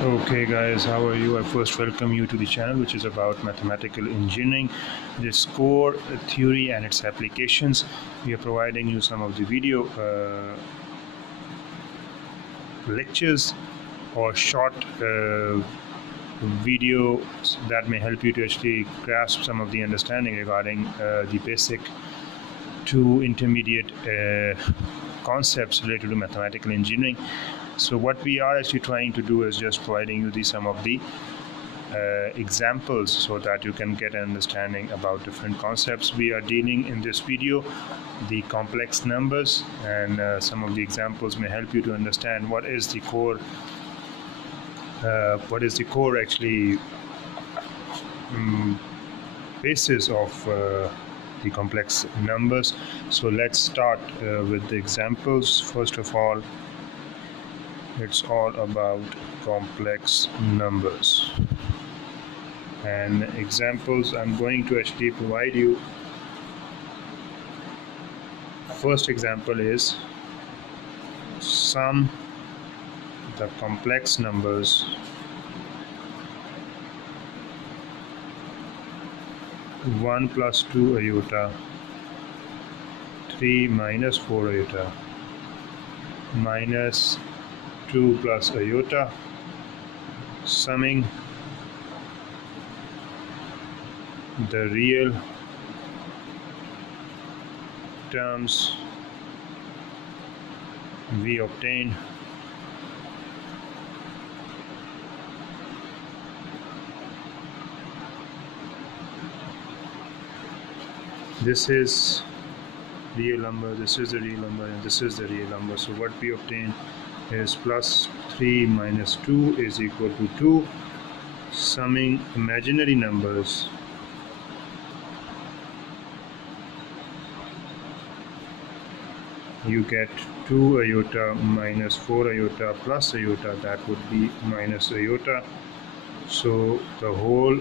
Okay guys, how are you? I first welcome you to the channel which is about mathematical engineering, its core theory and its applications. We are providing you some of the video lectures or short videos that may help you to actually grasp some of the understanding regarding the basic to intermediate concepts related to mathematical engineering. So what we are actually trying to do is just providing you some of the examples so that you can get an understanding about different concepts. We are dealing in this video the complex numbers, and some of the examples may help you to understand what is the core actually basis of the complex numbers. So let's start with the examples. First of all, it's all about complex numbers and examples. I'm going to actually provide you. First example is sum the complex numbers 1 plus 2 iota 3 minus 4 iota minus 2 plus iota, summing the real terms we obtain this is real number, this is the real number, and this is the real number. So what we obtain is plus 3 minus 2 is equal to 2. Summing imaginary numbers you get 2 iota minus 4 iota plus iota, that would be minus iota. So the whole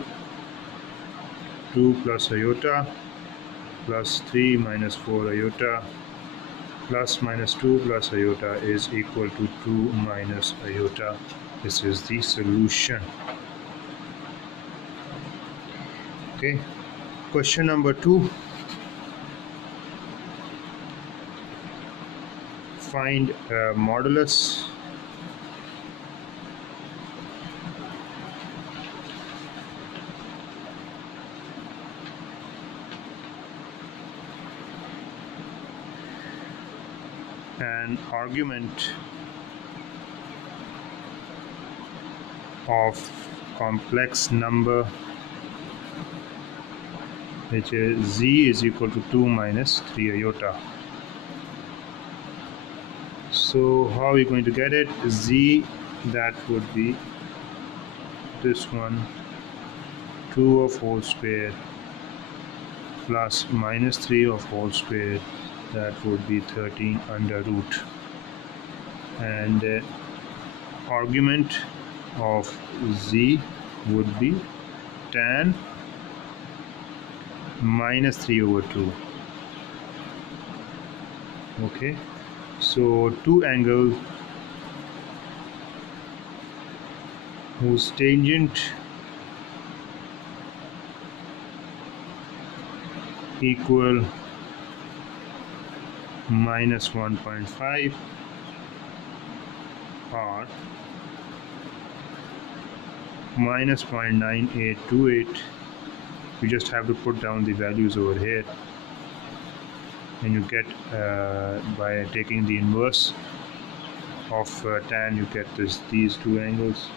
2 plus iota plus 3 minus 4 iota plus minus 2 plus iota is equal to 2 minus iota. This is the solution. Okay, question number 2. Find modulus an argument of complex number which is z is equal to 2 minus 3 iota. So how are we going to get it? Z, that would be this one, 2 of whole square plus minus 3 of whole square, that would be 13 under root, and argument of z would be tan minus 3 over 2. Okay, so two angles whose tangent equal minus 1.5 or minus 0.9828. You just have to put down the values over here, and you get by taking the inverse of tan, you get these two angles,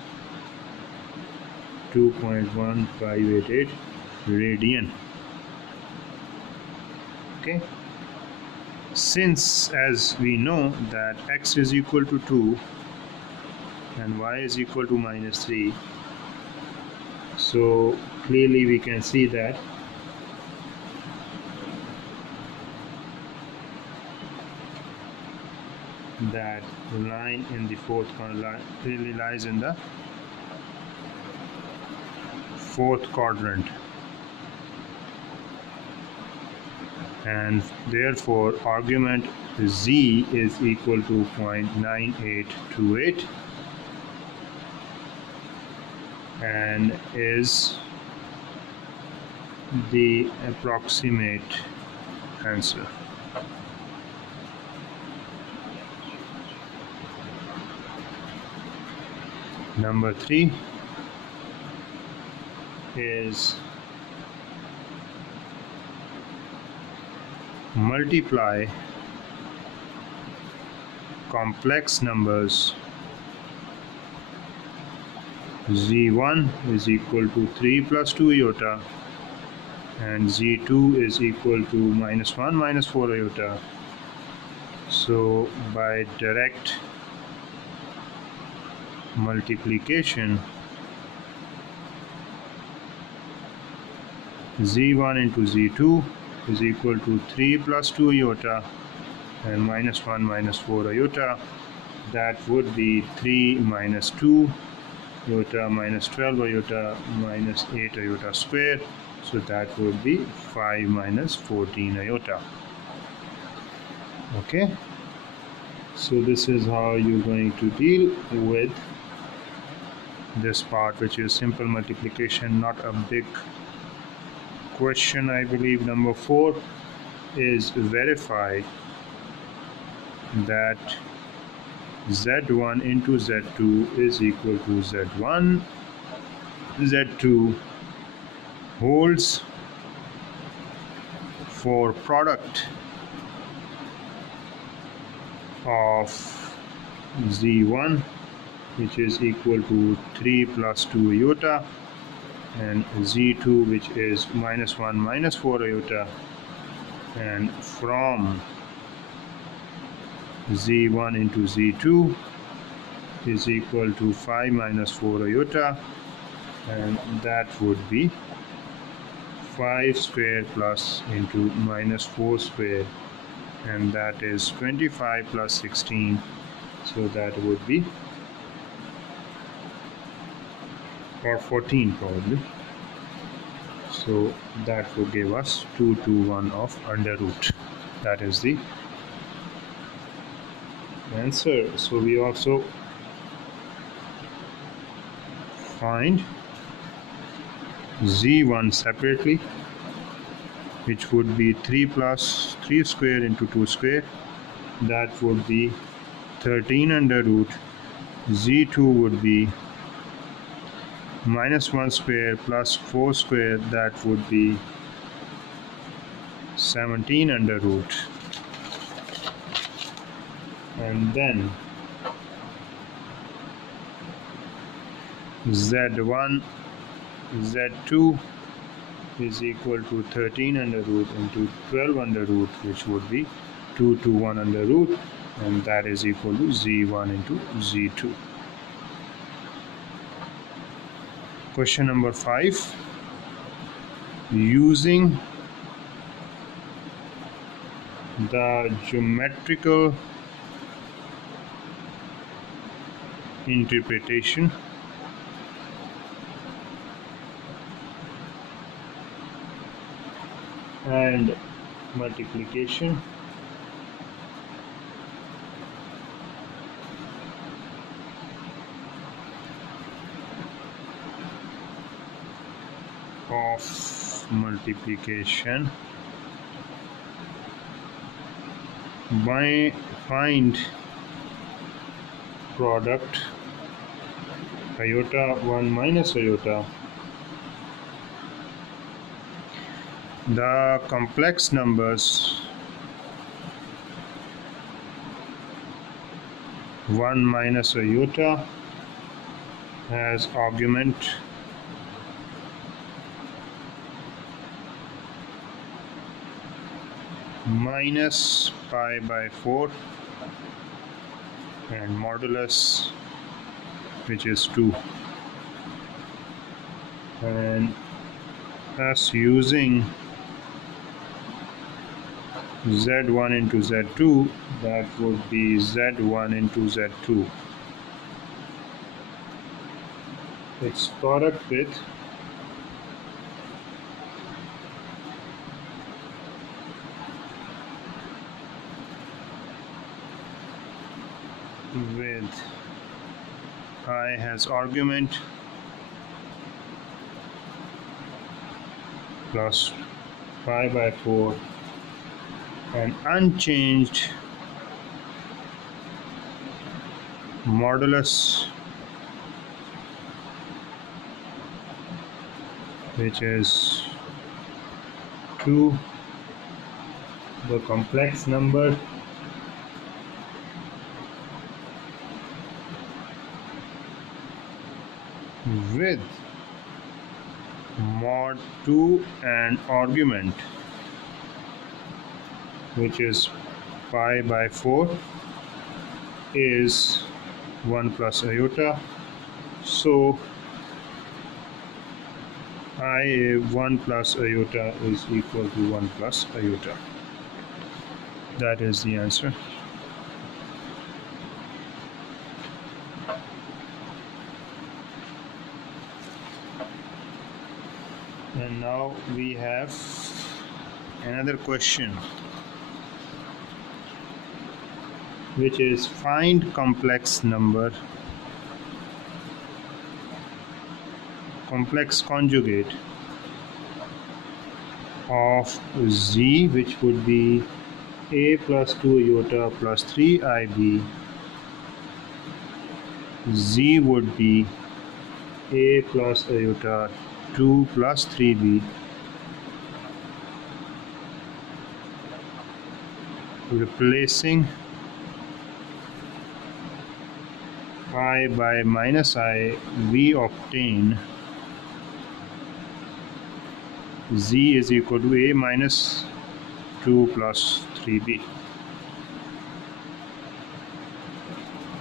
2.1588 radian. Okay, since as we know that x is equal to 2 and y is equal to minus 3, so clearly we can see that line in the fourth corner clearly lies in the fourth quadrant, and therefore argument z is equal to 0.9828 and is the approximate answer. Number 3 is multiply complex numbers. Z1 is equal to 3 plus 2 iota and Z2 is equal to minus 1 minus 4 iota. So by direct multiplication, Z1 into Z2 is equal to 3 plus 2 iota and minus 1 minus 4 iota. That would be 3 minus 2 iota minus 12 iota minus 8 iota square. So that would be 5 minus 14 iota. Okay. So this is how you're going to deal with this part, which is simple multiplication, not a big question. I believe number 4 is verify that Z1 into Z2 is equal to Z1. Z2 holds for product of Z1, which is equal to 3 plus 2 iota, and Z2, which is minus 1 minus 4 iota, and from Z1 into Z2 is equal to 5 minus 4 iota, and that would be 5 square plus into minus 4 square, and that is 25 plus 16, so that would be, or 14 probably, so that would give us 221 of under root. That is the answer. So we also find Z1 separately, which would be 3 plus 3 square into 2 square, that would be 13 under root. Z2 would be minus 1 square plus 4 square, that would be 17 under root. And then Z1 Z2 is equal to 13 under root into 12 under root, which would be 221 under root, and that is equal to Z1 into Z2. Question number 5. Using the geometrical interpretation and multiplication of multiplication by find product iota 1 minus iota. The complex numbers 1 minus iota has argument minus pi by 4 and modulus, which is 2, and thus using Z1 into Z2, that would be Z1 into Z2, its product with I has argument plus pi by 4 and unchanged modulus, which is 2, the complex number, with mod 2 and argument, which is pi by 4, is 1 plus iota. So I 1 plus iota is equal to 1 plus iota. That is the answer. And now we have another question, which is find complex number, complex conjugate of z, which would be a plus 2 iota plus 3ib. Z would be a plus iota 2 plus 3b, replacing I by minus I, we obtain z is equal to a minus 2 plus 3b.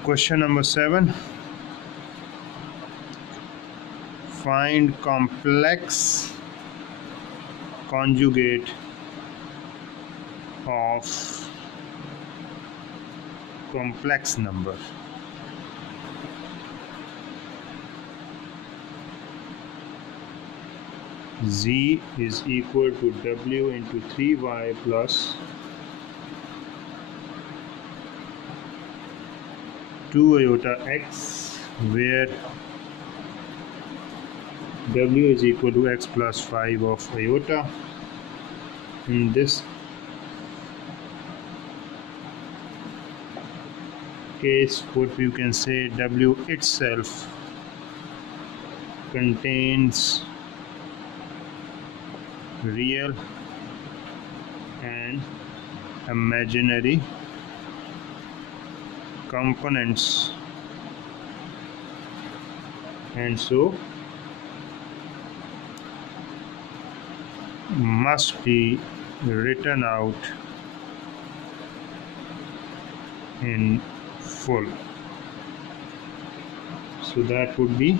Question number 7. Find complex conjugate of complex number. Z is equal to W into 3y plus 2 iota x, where W is equal to x plus 5 of iota. In this case, what we can say, W itself contains real and imaginary components, and so must be written out in full. So that would be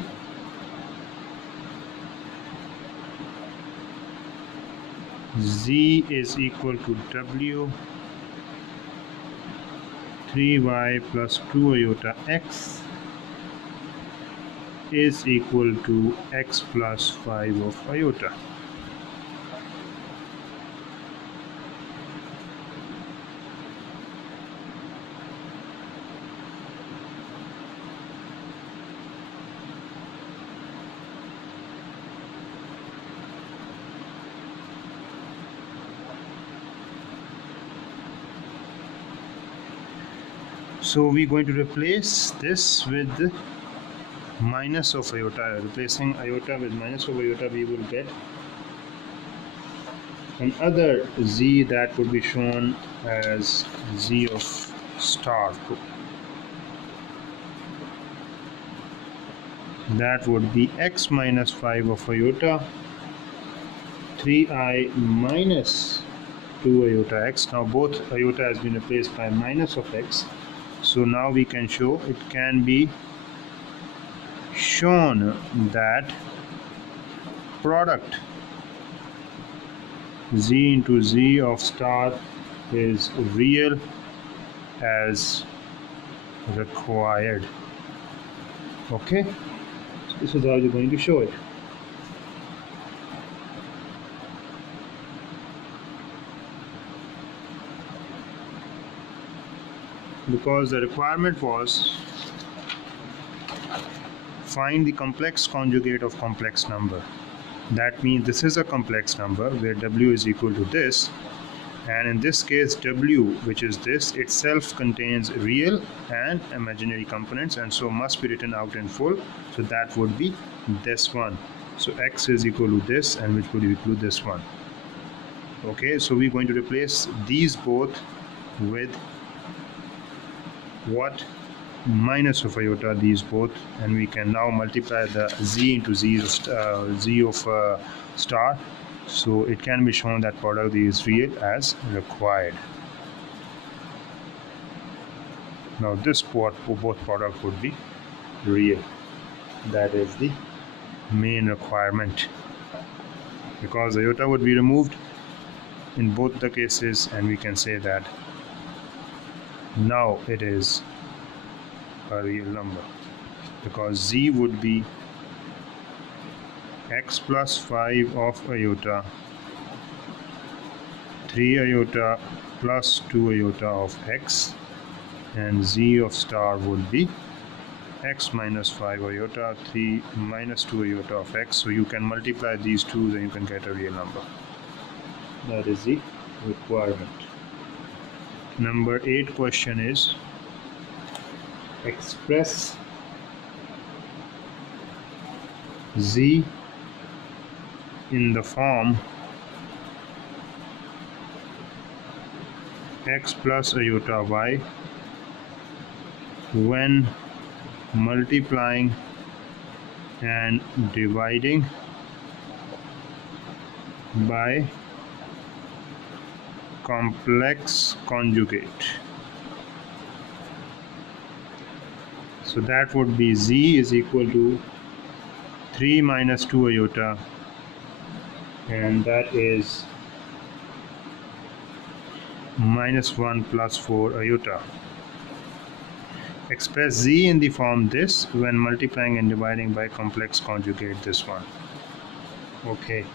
Z is equal to W 3y plus 2 iota x is equal to x plus 5 of iota. So we're going to replace this with minus of iota. Replacing iota with minus of iota, we will get another z that would be shown as z of star. That would be x minus 5 of iota, 3i minus 2 iota x. Now both iota has been replaced by minus of x. So now we can show, it can be shown that product z into z of star is real as required. Okay, so this is how you're going to show it. Because the requirement was find the complex conjugate of complex number. That means this is a complex number where w is equal to this, and in this case w, which is this, itself contains real and imaginary components, and so must be written out in full. So that would be this one. So x is equal to this, and which would equal to this one. Okay, so we're going to replace these both with what? Minus of iota, these both, and we can now multiply the z into z of star, so it can be shown that product is real as required. Now this both product would be real. That is the main requirement, because iota would be removed in both the cases, and we can say that now it is a real number, because z would be x plus 5 of iota, 3 iota plus 2 iota of x, and z of star would be x minus 5 iota, 3 minus 2 iota of x. So you can multiply these two, then you can get a real number. That is the requirement. Number 8 question is, express z in the form x plus iota y when multiplying and dividing by complex conjugate. So that would be z is equal to 3 minus 2 iota, and that is minus 1 plus 4 iota. Express z in the form this when multiplying and dividing by complex conjugate, this one. Okay,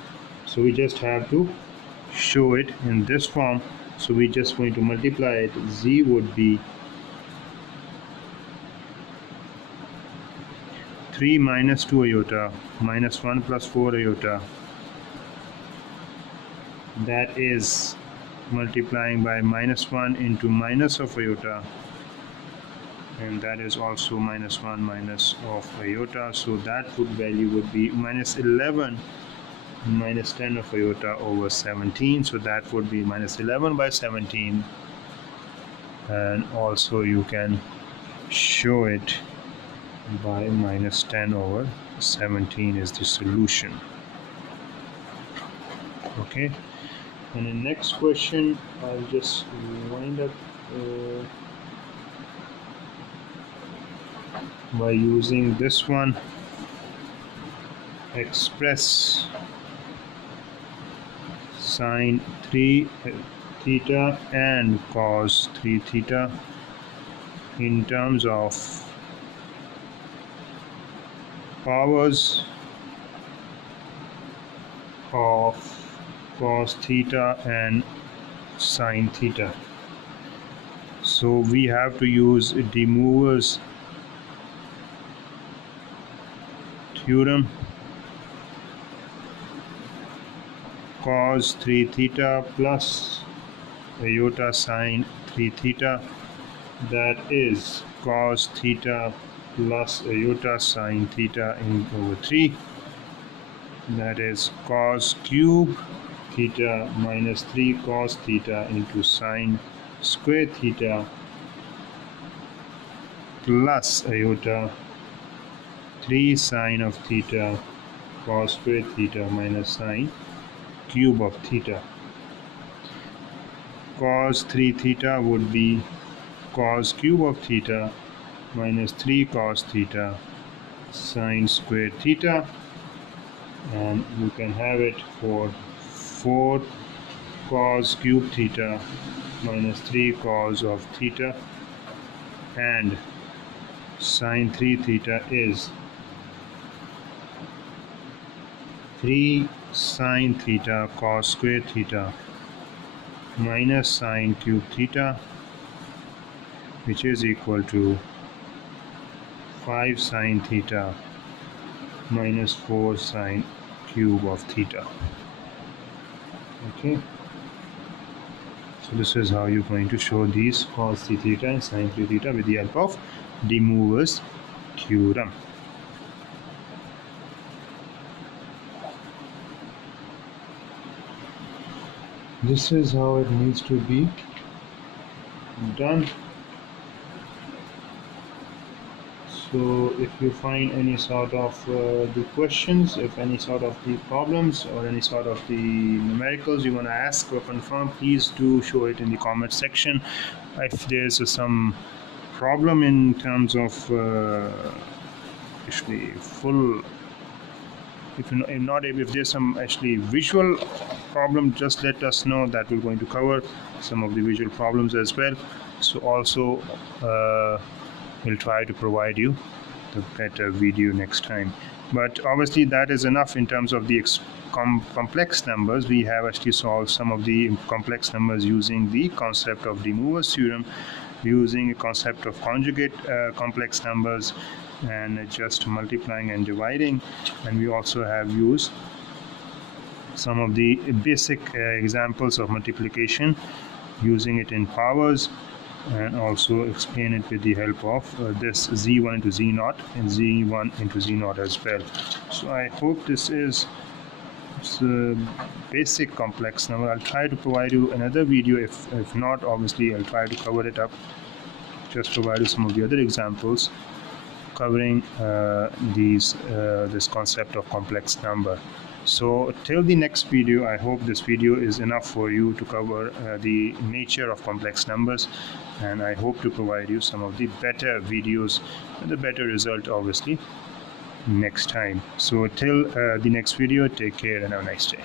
so we just have to show it in this form. So we're just going to multiply it. Z would be 3 minus 2 iota minus 1 plus 4 iota, that is multiplying by minus 1 into minus of iota, and that is also minus 1 minus of iota. So that value would be minus 11 minus 10 of iota over 17. So that would be minus 11 by 17, and also you can show it by minus 10 over 17 is the solution. Okay, and the next question, I'll just wind up by using this one. Express sine 3 theta and cos 3 theta in terms of powers of cos theta and sine theta. So we have to use De Moivre's theorem. Cos 3 theta plus iota sine 3 theta, that is cos theta plus iota sine theta over 3, that is cos cube theta minus 3 cos theta into sine square theta plus iota 3 sine of theta cos square theta minus sine cube of theta. Cos 3 theta would be cos cube of theta minus 3 cos theta sine square theta, and you can have it for 4 cos cube theta minus 3 cos of theta, and sine 3 theta is 3 sine theta cos square theta minus sine cube theta, which is equal to 5 sine theta minus 4 sine cube of theta. Okay, so this is how you're going to show these cos theta and sin theta with the help of De Moivre's theorem. This is how it needs to be done. So if you find any sort of the questions, if any sort of the problems or any sort of the numericals you want to ask or confirm, please do show it in the comment section. If there's some problem in terms of actually full, if there's some actually visual problem, just let us know, that we're going to cover some of the visual problems as well. So also we'll try to provide you the better video next time. But obviously that is enough in terms of the complex numbers. We have actually solved some of the complex numbers using the concept of De Moivre's theorem, using a concept of conjugate complex numbers, and just multiplying and dividing. And we also have used some of the basic examples of multiplication using it in powers, and also explain it with the help of this z1 into z0 and z1 into z0 as well. So I hope this is basic complex number. I'll try to provide you another video. If not, obviously I'll try to cover it up, just provide you some of the other examples covering this concept of complex number. So till the next video, I hope this video is enough for you to cover the nature of complex numbers, and I hope to provide you some of the better videos and the better result obviously next time. So till the next video, take care and have a nice day.